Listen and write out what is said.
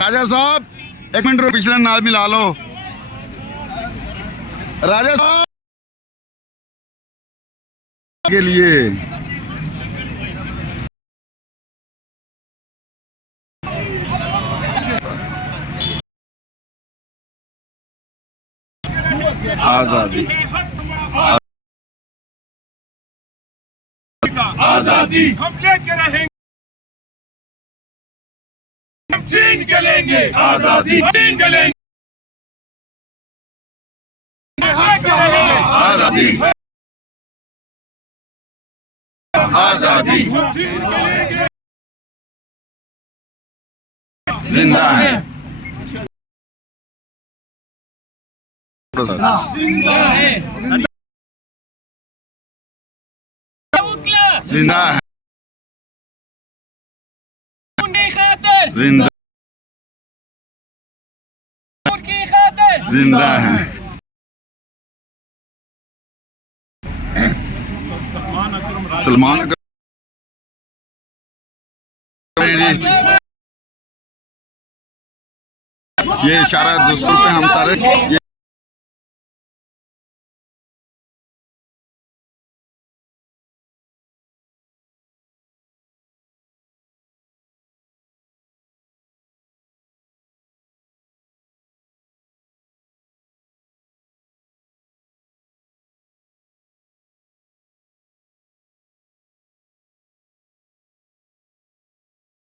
राजा साहब एक मिनट रो, पिछले नाल मिला लो। राजा साहब के लिए आजादी आजादी हम लेके रहेंगे, हम छीन के लेंगे आजादी, छीन के लेंगे आजादी आजादी जिंदा है जिंदा है जिंदा जिंदा है। सलमान जी ये इशारा है दोस्तों पे हम सारे ये